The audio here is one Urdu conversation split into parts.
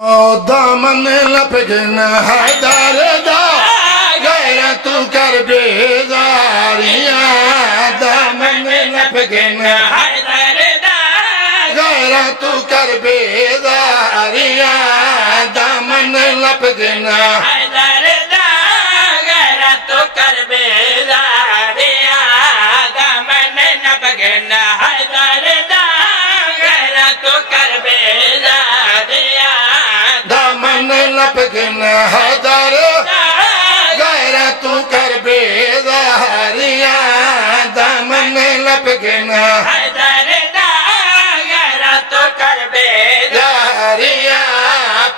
دامن لپگن حیدر دا غیرت کر بیداریاں دامن لپگن حیدر دا غیرت کر بیداریاں دامن لپگن حیدر دا غیرت کر بیداریاں دامن لپگن حیدر دا غیرت کر بیداریاں دامن لپگن حیدر غیرت کر بیداریاں دامن لپگن حیدر غیرت کر بیداریاں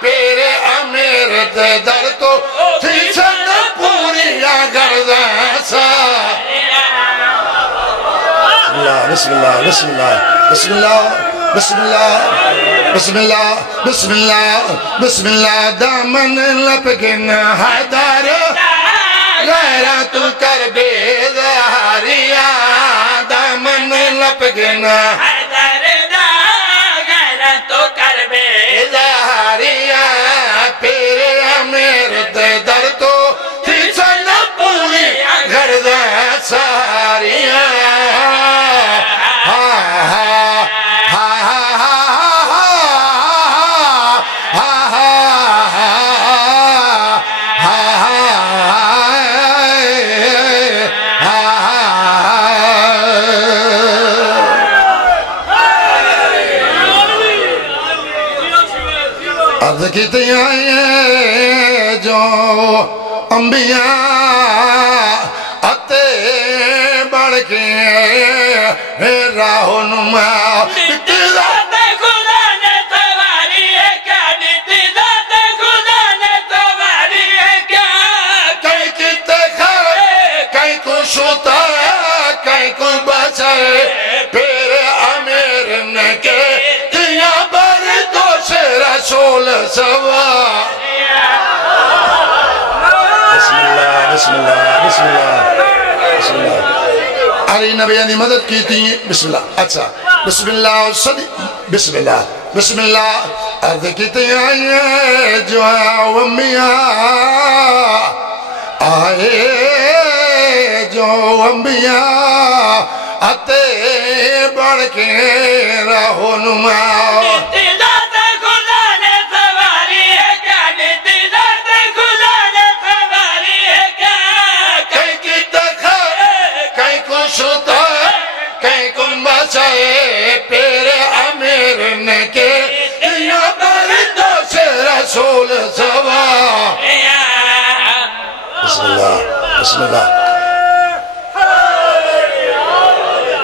پیر امیر در تو تھی چند پوریا گردن سا بسم اللہ بسم اللہ بسم اللہ بسم اللہ بسم اللہ بسم اللہ بسم اللہ دامن لپگن حیدر غیرت کر بیداریاں دامن لپگن حیدر غیرت کر بیداریاں پیر امیر در تو تھی چند پوری گردن ساریاں عرض کیتے آئے جو انبیاء اتے بڑھ کے راہ نما ذات خدا نے تواری ہے کیا نیتی ذات خدا نے تواری ہے کیا کہیں کتے کھائے کہیں کو شوتا کہیں کو بچائے پھر امیر نے کے تیاں بر دوش رسول سوا بسم اللہ بسم اللہ بسم اللہ بسم اللہ علی نبی نے مدد کی تھی بسم اللہ اچھا بسم اللہ بسم اللہ بسم اللہ عرض کی تھی آئے جو انبیاء آئے جو انبیاء اتے بڑھ کے رہنما پیر امیر نے کے یہاں پر دوش رسول سوا بسم اللہ بسم اللہ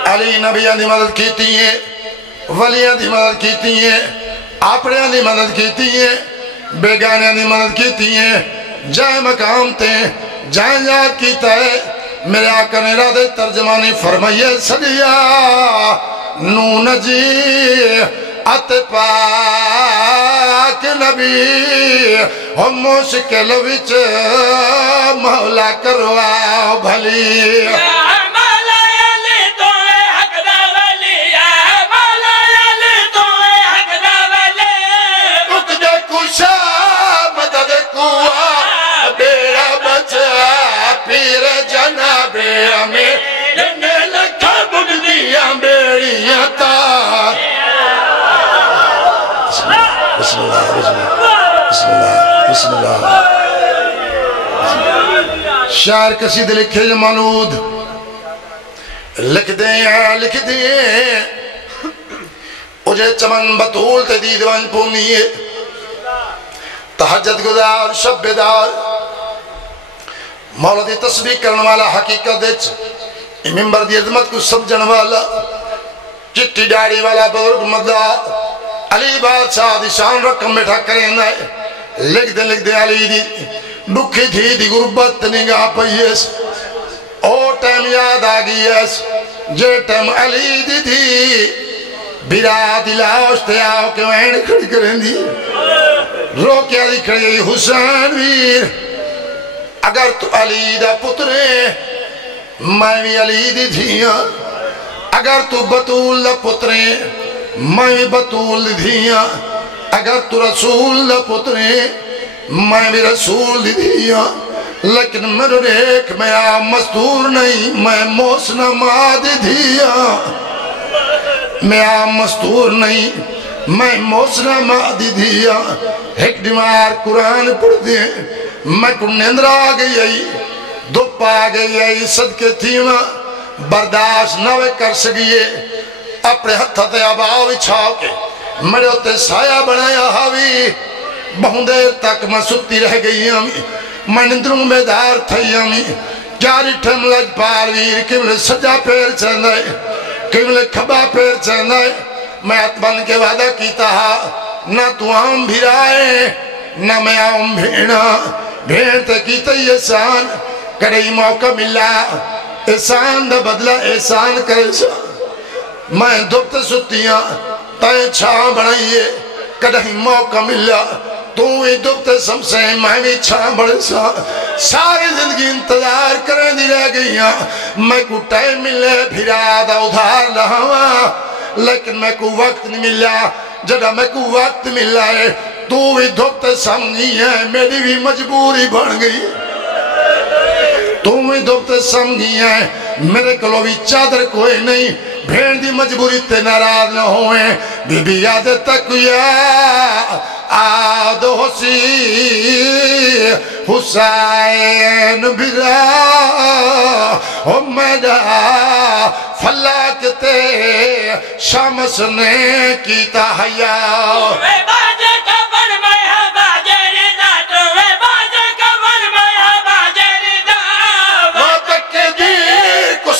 علی نبیاں دی مدد کیتی ہے ولیاں دی مدد کیتی ہے آپڑیاں دی مدد کیتی ہے بیگانیاں دی مدد کیتی ہے جائے مقام تے جائے یاد کیتا ہے میرے آقا نے ارادے ترجمانی فرمائیے صدیہ نون جی ات پاک نبی ہم مشکل وچ مولا کروا بھلی مولا علی تو حق دا ولی مولا علی تو حق دا ولی رک دے کشا مدد کوا بیڑا بچا پیر جناب ہمیں لنے لکھا بڑھ دیا بیڑیاں تار بسم اللہ بسم اللہ بسم اللہ شاعر قصید لکھے منود لکھ دیں اجھے چمن بطول تے دید ون پونیے تحجد گزار شب بیدار مولا دی تسبیح کرنے والا حقیقت دیچ ممبر دی عظمت کو سمجھن والا چٹی ڈاڑی والا بزرگ مدہ علی بادشاہ دی شان رقم بیٹھا کریں نائے لکھ دے علی دی دکھی تھی دی غربت نگاہ پئیس او ٹیم یاد آگئی ایس جے ٹیم علی دی تھی بیرا دلاوشتے آؤ کے وین کھڑی کریں دی رو کیا دی کھڑی حسین ویر اگر تو علی دا پترے میں بھی علی دی دھیاں اگر تو بطول دا پترے میں بھی بطول دی دھیاں اگر تو رسول دا پترے میں بھی رسول دی دیا لیکن میرے ایک میں مستور نہیں میں موسنا ماد دیا میں مستور نہیں میں موسنا ماد دیا ایک دیوار قرآن پڑھ دیں میں کو نیندر آ گئی آئی دپ آ گئی آئی صدقے تھیما برداشت نوے کر سکیے اپنے ہتھا تے آباؤ بچھاؤ کے میرے ہوتے سایہ بنایا ہاوی بہن دیر تک میں ستی رہ گئی ہمیں میں نندروں میں دار تھی ہمیں چاری ٹھم لج پار ویر کملے سجا پیر چندائے کملے کھبا پیر چندائے میں اتبن کے وعدہ کیتا نہ تو آم بھی رائے نہ میں آم بھینا بھیڑتے کیتا یہ احسان کڑی موقع ملا احسان دا بدلہ احسان کرے سا میں دبت ستیاں تائیں چھاں بڑھائیے کڑی موقع ملا تو ہی دبت سمسے میں بھی چھاں بڑھے سا ساری زندگی انتظار کریں دی رہ گئیاں میں کو ٹائم ملے بھیرا دا ادھار رہا لیکن میں کو وقت نہیں ملا جڑا میں کو وقت ملا ہے تو ہی دبت سمجھی ہے میری بھی مجبوری بڑھ گئی تو ہی دبت سمجھی ہے میرے کلو بھی چادر کوئی نہیں بھیڑ دی مجبوری تے ناراض نہ ہوئے بی بی یاد تک یا آد حسی حسین بھرا او میڈا فلاک تے شمس نے کیتا حیا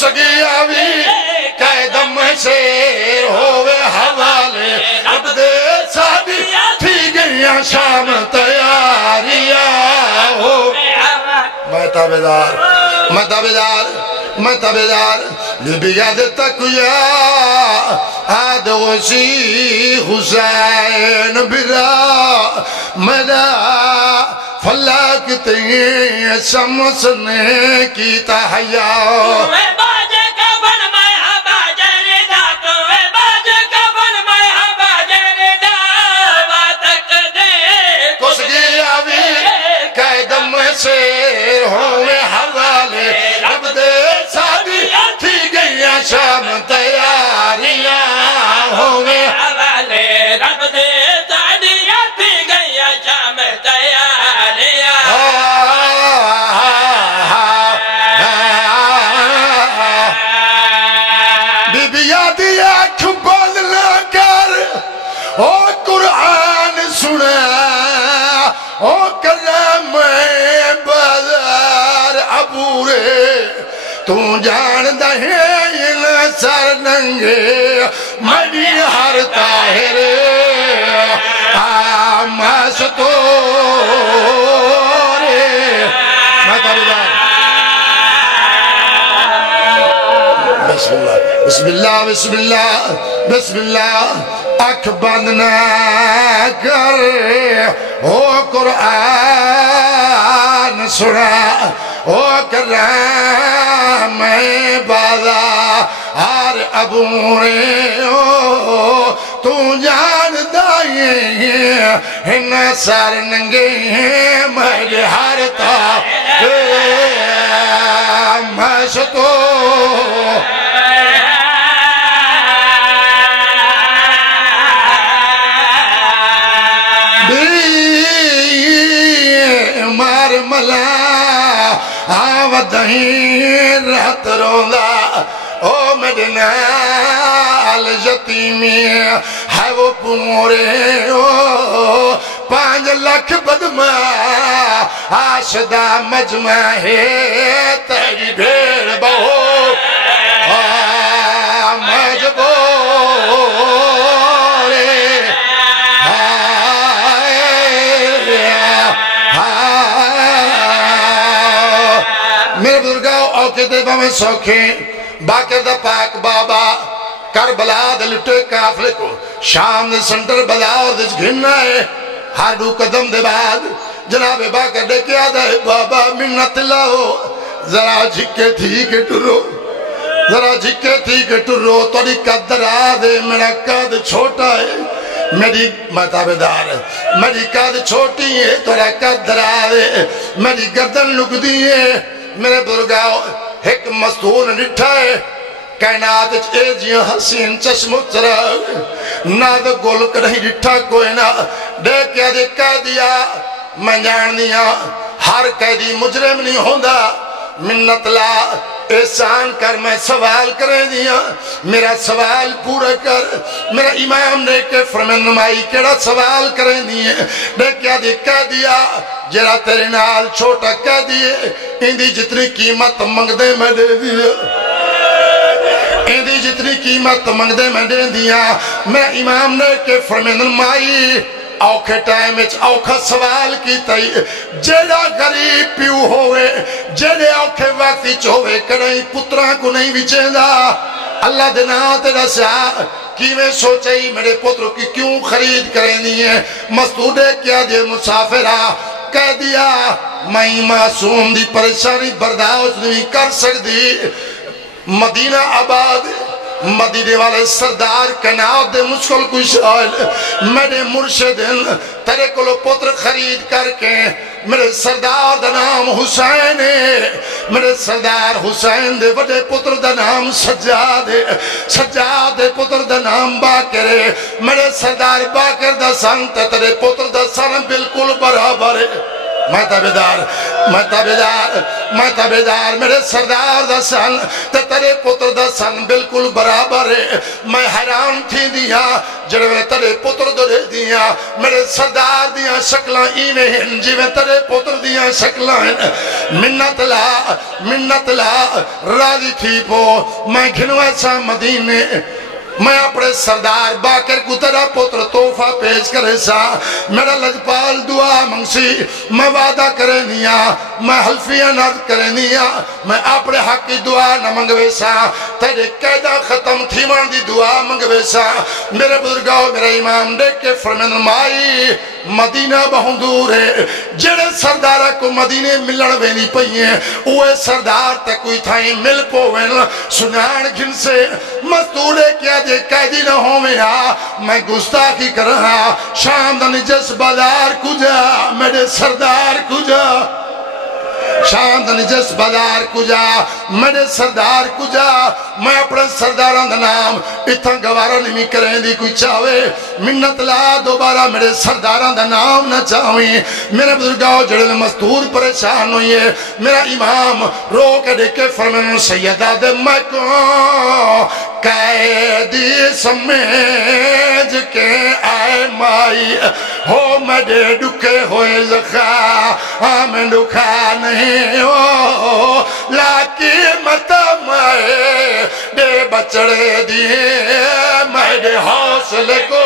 سگی آوی قیدم شیر ہوئے حوالے اب دے سادی تھی گئیاں شام تیاریاں ہو میں تابدار بی یاد تک یا آد غشی حسین برا میرا فلاک تیئے شمس نے کیتا حیا شیر ہوئے حوالے اب دے سادی تھی گئیاں شام تیاریاں ہوئے حوالے اب دے سادی تھی گئیاں شام تیاریاں بی بی یادی آنکھ بند نہ کر او قرآن سنا او کلام تو جان دہین سر ننگے مڈی ہر طاہر آماس تو رے میں تابدار بسم اللہ بسم اللہ بسم اللہ بسم اللہ اکھ بند نہ کر او قرآن سنا او کرام بازا ہر ابورے او تو جان دائیں ہن سار ننگے مر ہر تا مشتو مار ملا آودہیں رہت روندا او مدنال یتیمی ہے وہ پورے او 5 لاکھ بدمہ آشدہ مجمع ہے تیری بھیڑ بہو مجبور میرے بزرگاؤں اوکے دے میں سوکھیں باقر دا پاک بابا کربلا دے لٹے کافلے کو شام دے سنٹر بلاور دے گھننا ہے ہر دو قدم دے بعد جناب باقر دے کیا دے بابا منت لاؤ ذرا جھکے تھی کہ ٹرو ذرا جھکے تھی کہ ٹرو توڑی قدر آدھے میرا قد چھوٹا ہے میری متابدار میری قد چھوٹی ہے تورا قد دراوے میری گردن لک دیئے میرے بزرگاؤ ایک مستور نٹھا ہے کائنات اے جیاں حسین چشم اترا ناد گول کڑھیں نٹھا کوئی نہ دے کیا دے کہہ دیا میں جان دیا ہر قیدی مجرم نہیں ہوندہ منت لا احسان کر میں سوال کرے دیا میرا سوال پورا کر میرا امام نے کہ فرمان نمائی کیڑا سوال کرے دیئے نے کیا دے کہہ دیا جرا تیرے نال چھوٹا کہہ دیئے اندھی جتنی قیمت منگ دے میں دے دیا اندھی جتنی قیمت منگ دے میں دے دیا میرا امام نے کہ فرمان نمائی اوکھے ٹائم اچ اوکھا سوال کی تائی جیڑا غریب پیو ہوئے جیڑے اوکھے وقتی چوہے کڑھیں پتران کو نہیں بچے دا اللہ دینا تیرا سیاہ کی میں سوچائی میرے پتروں کی کیوں خرید کریں دیئے مستودے کیا دے مسافرہ کہہ دیا میں معصوم دی پریشانی برداشت نہیں کر سکتی مدینہ آباد مدینے والے سردار کناؤ دے مشکل کچھ آئل میرے مرشدن تیرے کلو پتر خرید کر کے میرے سردار دا نام حسین ہے میرے سردار حسین دے بڑے پتر دا نام سجاد ہے سجاد دے پتر دا نام باکر ہے میرے سردار باکر دا سن تیرے پتر دا سن بالکل برابر ہے میں تابدار میرے سردار دا سن تیرے پتر دا سن بالکل برابر ہے میں حیران تھی دیا جڑے تیرے پتر دے دیا میرے سردار دیا شکلہ ایویں ہیں جی میں تیرے پتر دیا شکلہ ہیں منت لا راضی تھی پو میں گھنو ایسا مدینے میں اپنے سردار باکر کو تیرا پتر توفہ پیش کرے سا میرا لجپال دعا منگسی میں وعدہ کرے نیا میں حلفیہ ناد کرے نیا میں اپنے حق کی دعا نہ منگوے سا تیرے قیدہ ختم تھی مان دی دعا منگوے سا میرے بزرگاؤ میرے امام دیکھ کے فرمان مائی مدینہ بہن دور ہے جڑے سردارہ کو مدینے ملن وینی پئییں اوے سردار تے کوئی تھائیں مل پوین سنان گھن سے مستولے کیا دے قیدی نہ ہوں میں گستاخی کر رہا شام دا نجس بازار کجا میرے سردار کجا شام دا نجس بازار کجا میرے سردار کجا میں اپنے سرداران دا نام اتھا گوارا نہیں کریں دی کوئی چاہوے منت لا دوبارہ میرے سرداران دا نام نہ چاہویں میرے بزرگاؤ جڑے مستور پریشان ہوئی ہے میرا امام رو کے دیکھے فرمان سیدہ دے میں کو قیدی سمیج کے آئے مائی ہو میرے ڈکے ہوئے زخا میں ڈکا نہیں ہو لاکی متا میں دے بچڑے دیئے میرے حوصلے کو